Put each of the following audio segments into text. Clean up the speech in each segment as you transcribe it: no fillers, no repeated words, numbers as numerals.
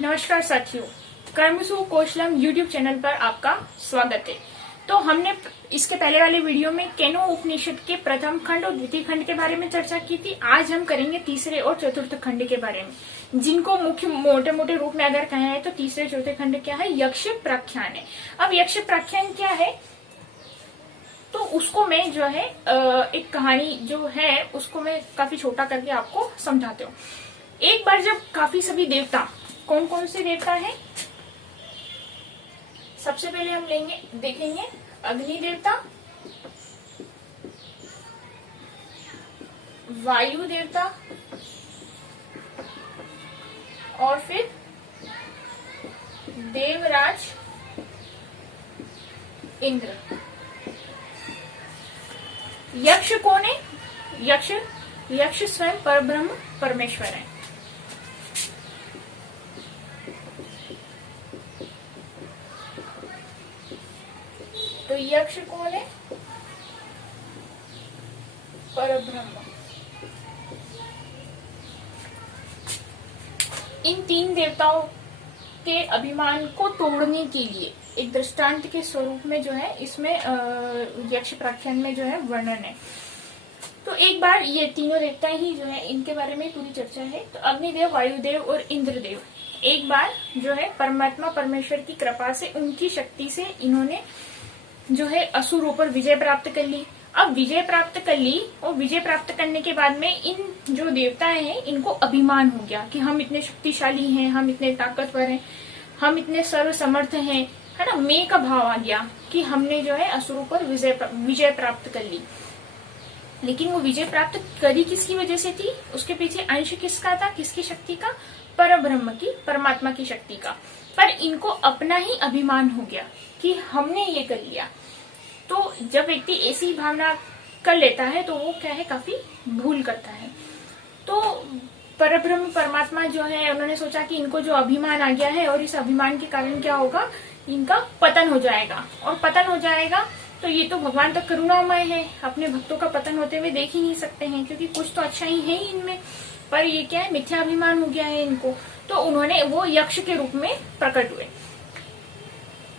नमस्कार साथियों, कर्मसु कौशलम यूट्यूब चैनल पर आपका स्वागत है। तो हमने इसके पहले वाले वीडियो में केनो उपनिषद के प्रथम खंड और द्वितीय खंड के बारे में चर्चा की थी। आज हम करेंगे तीसरे और चतुर्थ खंड के बारे में, जिनको मुख्य मोटे मोटे रूप में अगर कहें तो तीसरे चौथे खंड क्या है, यक्ष प्राख्यान है। अब यक्ष प्राख्यान क्या है, तो उसको मैं जो है एक कहानी जो है उसको मैं काफी छोटा करके आपको समझाते हूँ। एक बार जब काफी सभी देवता, कौन कौन से देवता हैं, सबसे पहले हम देखेंगे अग्नि देवता, वायु देवता और फिर देवराज इंद्र। यक्ष कौन है? यक्ष स्वयं परब्रह्म परमेश्वर है। तो यक्ष कौन है? परब्रह्म। इन तीन देवताओं के अभिमान को तोड़ने के लिए एक दृष्टांत के स्वरूप में जो है इसमें यक्ष प्राख्यान में जो है वर्णन है। तो एक बार ये तीनों देवता ही जो है इनके बारे में पूरी चर्चा है। तो अग्निदेव, वायुदेव और इंद्रदेव एक बार जो है परमात्मा परमेश्वर की कृपा से, उनकी शक्ति से इन्होंने जो है असुरों पर विजय प्राप्त कर ली। अब विजय प्राप्त कर ली और विजय प्राप्त करने के बाद में इन जो देवताएं हैं इनको अभिमान हो गया कि हम इतने शक्तिशाली हैं, हम इतने ताकतवर हैं, हम इतने सर्वसमर्थ हैं, है ना। मैं का भाव आ गया कि हमने जो है असुरों पर विजय प्राप्त कर ली। लेकिन वो विजय प्राप्त करी किसकी वजह से थी? उसके पीछे अंश किसका था? किसकी शक्ति का? परब्रह्म की, परमात्मा की शक्ति का। पर इनको अपना ही अभिमान हो गया कि हमने ये कर लिया। तो जब व्यक्ति ऐसी भावना कर लेता है तो वो क्या है, काफी भूल करता है। तो परब्रह्म परमात्मा जो है उन्होंने सोचा कि इनको जो अभिमान आ गया है और इस अभिमान के कारण क्या होगा, इनका पतन हो जाएगा। और पतन हो जाएगा तो ये तो भगवान तो करुणामय है, अपने भक्तों का पतन होते हुए देख ही नहीं सकते हैं, क्योंकि कुछ तो अच्छा ही है इनमें। पर ये क्या है, मिथ्याभिमान हो गया है इनको। तो उन्होंने वो यक्ष के रूप में प्रकट हुए।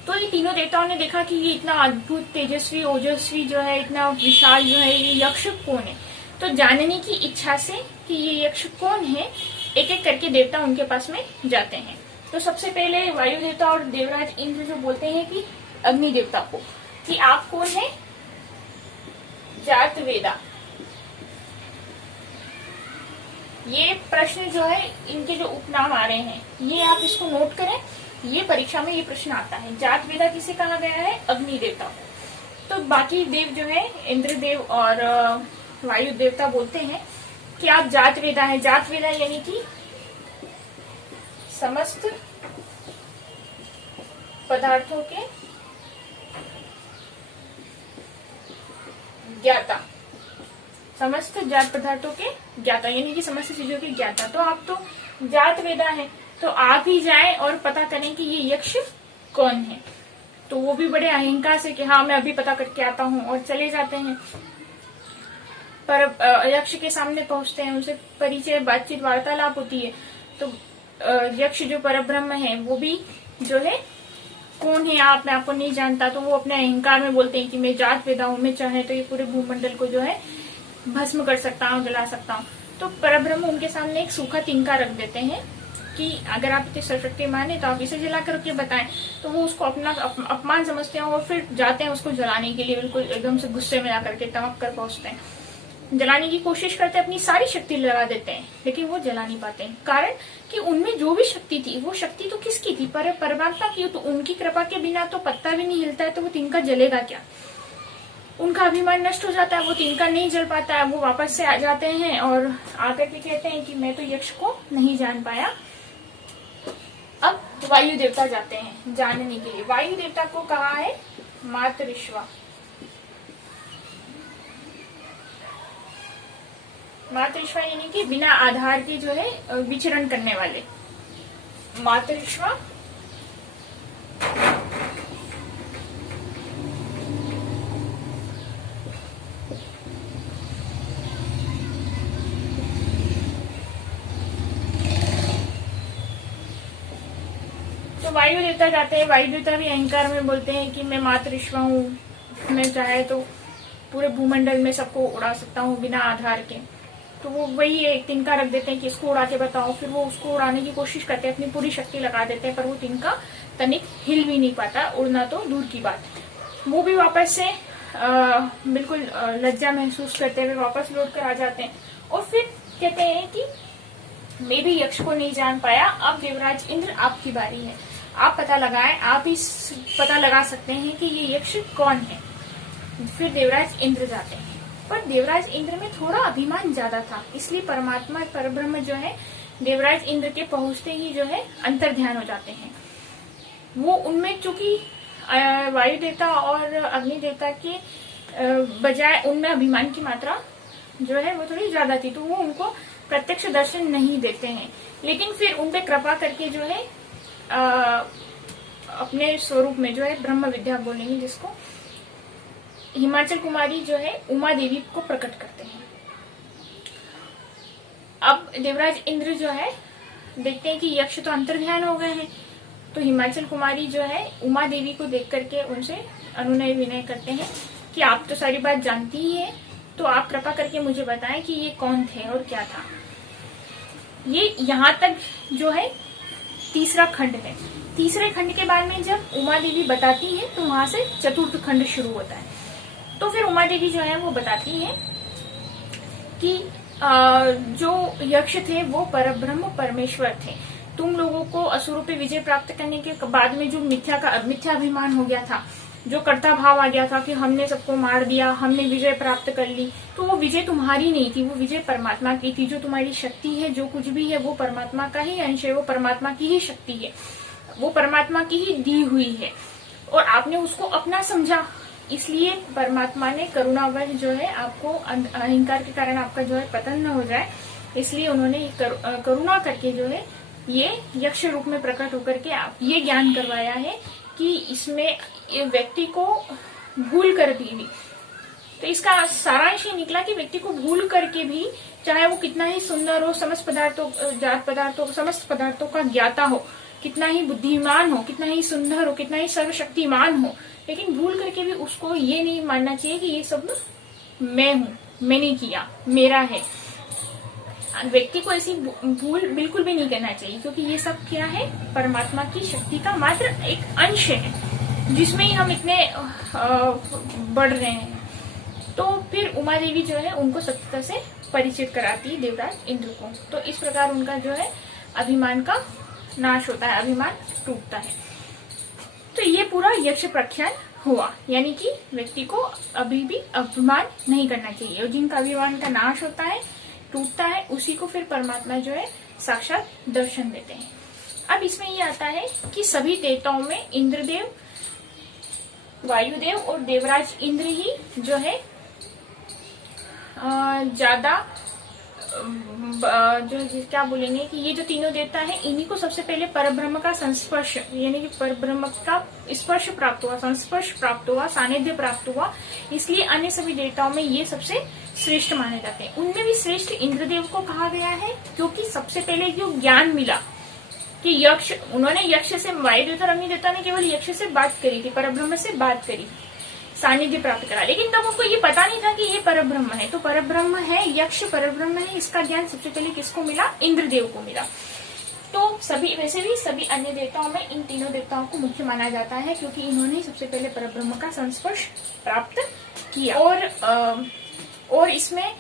तो ये तीनों देवताओं ने देखा कि ये इतना अद्भुत, तेजस्वी, ओजस्वी जो है, इतना विशाल जो है, ये यक्ष कौन है। तो जानने की इच्छा से कि ये यक्ष कौन है, एक एक करके देवता उनके पास में जाते हैं। तो सबसे पहले वायु देवता और देवराज इंद्र जो बोलते हैं कि अग्नि देवता को कि आप कौन है? जात वेदा। ये प्रश्न जो है, इनके जो उपनाम आ रहे हैं, ये आप इसको नोट करें। ये परीक्षा में ये प्रश्न आता है। जात वेदा किसे कहा गया है? अग्नि देवता को। तो बाकी देव जो है, इंद्रदेव और वायु देवता बोलते हैं कि आप जात वेदा है। जात वेदा यानी कि समस्त पदार्थों के ज्ञाता, समस्त जात पदार्थों के ज्ञाता, यानी कि समस्त चीजों के ज्ञाता। तो आप तो जात वेदा है, तो आप ही जाएं और पता करें कि ये यक्ष कौन है। तो वो भी बड़े अहंकार से कि हाँ मैं अभी पता करके आता हूँ, और चले जाते हैं। पर यक्ष के सामने पहुंचते हैं, उनसे परिचय, बातचीत, वार्तालाप होती है। तो यक्ष जो परब्रह्म है वो भी जो है, कौन है आप, मैं आपको नहीं जानता। तो वो अपने अहंकार में बोलते हैं कि मैं जात वेदा हूँ, मैं चाहे तो ये पूरे भूमंडल को जो है भस्म कर सकता हूँ, जला सकता हूँ। तो परब्रह्म उनके सामने एक सूखा तिनका रख देते हैं कि अगर आप इतने सर्वशक्तिमान है तो आप इसे जला करके बताएं। तो वो उसको अपना अपमान समझते हैं और फिर जाते हैं उसको जलाने के लिए, बिल्कुल एकदम से गुस्से में आकर के तमक कर पहुंचते हैं, जलाने की कोशिश करते हैं, अपनी सारी शक्ति लगा देते हैं, लेकिन वो जला नहीं पाते हैं। कारण कि उनमें जो भी शक्ति थी, वो शक्ति तो किसकी थी? परमात्मा की। तो उनकी कृपा के बिना तो पत्ता भी नहीं हिलता है, तो वो तिनका जलेगा क्या? उनका अभिमान नष्ट हो जाता है, वो तिनका नहीं जल पाता है। वो वापस से आ जाते हैं और आकर के कहते हैं कि मैं तो यक्ष को नहीं जान पाया। अब वायु देवता जाते हैं जानने के लिए। वायु देवता को कहा है मातरिश्वा। मातरिश्वा यानी कि बिना आधार के जो है विचरण करने वाले। मातरिश्वा तो वायु देवता जाते हैं। वायु देवता भी अहंकार में बोलते हैं कि मैं मातृश्वा हूँ, मैं चाहे तो पूरे भूमंडल में सबको उड़ा सकता हूँ बिना आधार के। तो वो वही एक तिनका रख देते हैं कि इसको उड़ा के बताओ, फिर वो उसको उड़ाने की कोशिश करते हैं, अपनी पूरी शक्ति लगा देते हैं, पर वो तिनका तनिक हिल भी नहीं पाता, उड़ना तो दूर की बात। वो भी वापस से बिल्कुल लज्जा महसूस करते हुए वापस लौट कर आ जाते हैं और फिर कहते हैं कि मैं भी यक्ष को नहीं जान पाया, अब देवराज इंद्र आपकी बारी है, आप पता लगाएं, आप ही पता लगा सकते हैं कि ये यक्ष कौन है। फिर देवराज इंद्र जाते हैं, पर देवराज इंद्र में थोड़ा अभिमान ज्यादा था, इसलिए परमात्मा परब्रह्म जो है देवराज इंद्र के पहुंचते ही जो है अंतर ध्यान हो जाते हैं। वो उनमें चूंकि वायु देवता और अग्नि देवता के बजाय उनमें अभिमान की मात्रा जो है वो थोड़ी ज्यादा थी, तो वो उनको प्रत्यक्ष दर्शन नहीं देते हैं, लेकिन फिर उन पे कृपा करके जो है अपने स्वरूप में जो है ब्रह्म विद्या बोलेंगे जिसको, हिमाचल कुमारी जो है उमा देवी को प्रकट करते हैं। अब देवराज इंद्र जो है देखते हैं कि यक्ष तो अंतर्ध्यान हो गए हैं, तो हिमाचल कुमारी जो है उमा देवी को देख करके उनसे अनुनय विनय करते हैं कि आप तो सारी बात जानती ही है, तो आप कृपा करके मुझे बताएं कि ये कौन थे और क्या था। ये यहाँ तक जो है तीसरा खंड है। तीसरे खंड के बाद में जब उमा देवी बताती है तो वहां से चतुर्थ खंड शुरू होता है। तो फिर उमा देवी जो है वो बताती है कि जो यक्ष थे वो परब्रह्म परमेश्वर थे। तुम लोगों को असुरों पे विजय प्राप्त करने के बाद में जो मिथ्या अभिमान हो गया था, जो कर्ता भाव आ गया था कि हमने सबको मार दिया, हमने विजय प्राप्त कर ली, तो वो विजय तुम्हारी नहीं थी, वो विजय परमात्मा की थी। जो तुम्हारी शक्ति है, जो कुछ भी है, वो परमात्मा का ही अंश है, वो परमात्मा की ही शक्ति है, वो परमात्मा की ही दी हुई है, और आपने उसको अपना समझा, इसलिए परमात्मा ने करुणावश जो है आपको अहंकार के कारण आपका जो है पतन न हो जाए, इसलिए उन्होंने करुणा करके जो है ये यक्ष रूप में प्रकट होकर के आप ये ज्ञान करवाया है कि इसमें व्यक्ति को भूल कर भी, तो इसका सारांश ये निकला कि व्यक्ति को भूल करके भी, चाहे वो कितना ही सुंदर हो, समस्त पदार्थों का ज्ञाता हो, कितना ही बुद्धिमान हो, कितना ही सुंदर हो, कितना ही सर्वशक्तिमान हो, लेकिन भूल करके भी उसको ये नहीं मानना चाहिए कि ये सब मैं हूँ, मैंने किया, मेरा है। व्यक्ति को ऐसी भूल बिल्कुल भी नहीं करना चाहिए, क्योंकि ये सब क्या है, परमात्मा की शक्ति का मात्र एक अंश है, जिसमें ही हम इतने बढ़ रहे हैं। तो फिर उमा देवी जो है उनको सत्यता से परिचित कराती है देवराज इंद्र को। तो इस प्रकार उनका जो है अभिमान का नाश होता है, अभिमान टूटता है। तो ये पूरा यक्ष प्रख्यान हुआ, यानी कि व्यक्ति को अभी भी अभिमान नहीं करना चाहिए, और जिनका अभिमान का नाश होता है, टूटता है, उसी को फिर परमात्मा जो है साक्षात दर्शन देते हैं। अब इसमें ये आता है कि सभी देवताओं में इंद्रदेव, वायुदेव और देवराज इंद्र ही जो है ज्यादा जो क्या बोलेंगे कि ये जो तीनों देवता हैं, इन्हीं को सबसे पहले परब्रह्म का संस्पर्श, यानी कि परब्रह्म का स्पर्श प्राप्त हुआ, संस्पर्श प्राप्त हुआ, सानिध्य प्राप्त हुआ, इसलिए अन्य सभी देवताओं में ये सबसे श्रेष्ठ माने जाते हैं। उनमें भी श्रेष्ठ इंद्रदेव को कहा गया है, क्योंकि सबसे पहले जो ज्ञान मिला कि यक्ष, उन्होंने यक्ष से, वायु देवता अग्नि देवता ने केवल यक्ष से बात करी थी, परब्रह्म से बात करी, सानिध्य प्राप्त करा, लेकिन तब उनको ये पता नहीं था कि ये परब्रह्म है। तो परब्रह्म है, यक्ष परब्रह्म है, इसका ज्ञान सबसे पहले किसको मिला, इंद्रदेव को मिला। तो सभी, वैसे भी सभी अन्य देवताओं में इन तीनों देवताओं को मुख्य माना जाता है, क्योंकि इन्होंने सबसे पहले परब्रह्म का संस्पर्श प्राप्त किया। और इसमें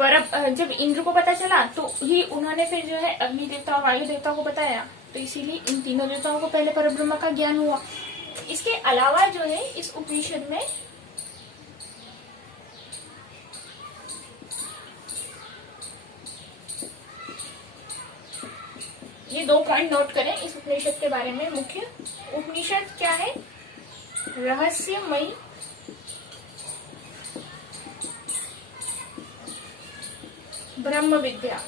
जब इंद्र को पता चला तो ही उन्होंने फिर जो है अग्नि देवता और वायु देवता को बताया, तो इसीलिए इन तीनों देवताओं को पहले परब्रह्म का ज्ञान हुआ। इसके अलावा जो है इस उपनिषद में ये 2 पॉइंट नोट करें इस उपनिषद के बारे में। मुख्य उपनिषद क्या है, रहस्यमयी ब्रह्म विद्या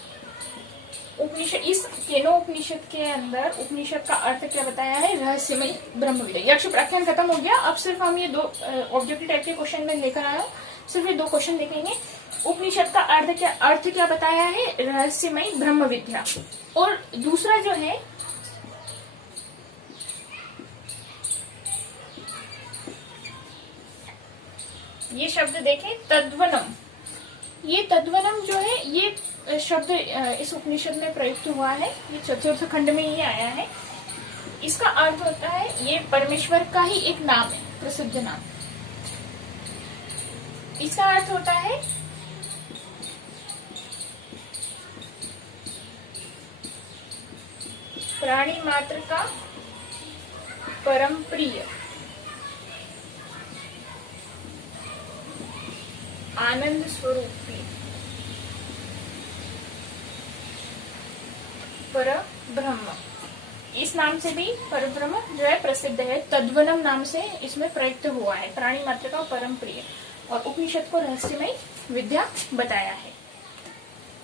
उपनिषद। इस तीनों उपनिषद के अंदर उपनिषद का अर्थ क्या बताया है, रहस्यमय ब्रह्म विद्या। यक्ष व्याख्यान खत्म हो गया, अब सिर्फ हम ये 2 ऑब्जेक्टिव टाइप के क्वेश्चन में लेकर आए, सिर्फ ये 2 क्वेश्चन देखेंगे। उपनिषद का अर्थ क्या बताया है, रहस्यमय ब्रह्म विद्या। और दूसरा जो है ये शब्द देखें, तद्वनम। ये तद्वनम जो है, ये शब्द इस उपनिषद में प्रयुक्त हुआ है, ये चतुर्थ खंड में ही आया है। इसका अर्थ होता है, ये परमेश्वर का ही एक नाम है, प्रसिद्ध नाम। इसका अर्थ होता है प्राणी मात्र का परम प्रिय, आनंद स्वरूपी पर ब्रह्म। इस नाम से भी पर ब्रह्म जो है प्रसिद्ध है। तद्वनम नाम से इसमें प्रयुक्त हुआ है, प्राणी मात्र का परम प्रिय, और उपनिषद को रहस्यमय विद्या बताया है।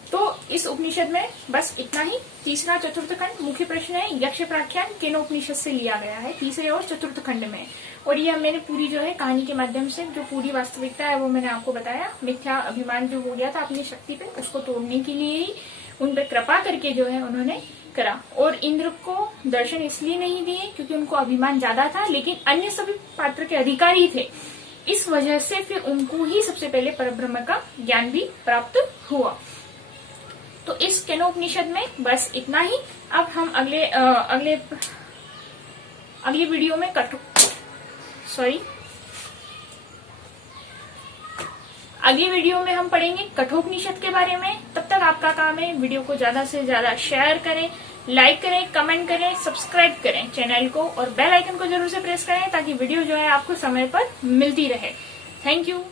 तो इस उपनिषद में बस इतना ही। तीसरा चतुर्थ खंड मुख्य प्रश्न है, यक्ष प्राख्यान किन उपनिषद से लिया गया है, तीसरे और चतुर्थ खंड में। और ये मैंने पूरी जो है कहानी के माध्यम से जो पूरी वास्तविकता है वो मैंने आपको बताया। मिथ्या अभिमान जो हो गया था अपनी शक्ति पे, उसको तोड़ने के लिए ही उन पर कृपा करके जो है उन्होंने करा। और इंद्र को दर्शन इसलिए नहीं दिए क्योंकि उनको अभिमान ज्यादा था, लेकिन अन्य सभी पात्र के अधिकारी थे, इस वजह से फिर उनको ही सबसे पहले परब्रह्म का ज्ञान भी प्राप्त हुआ। तो इस केनोपनिषद में बस इतना ही। अब हम अगले वीडियो में अगली वीडियो में हम पढ़ेंगे कठोपनिषद के बारे में। तब तक आपका काम है वीडियो को ज्यादा से ज्यादा शेयर करें, लाइक करें, कमेंट करें, सब्सक्राइब करें चैनल को, और बेल आइकन को जरूर से प्रेस करें ताकि वीडियो जो है आपको समय पर मिलती रहे। Thank you.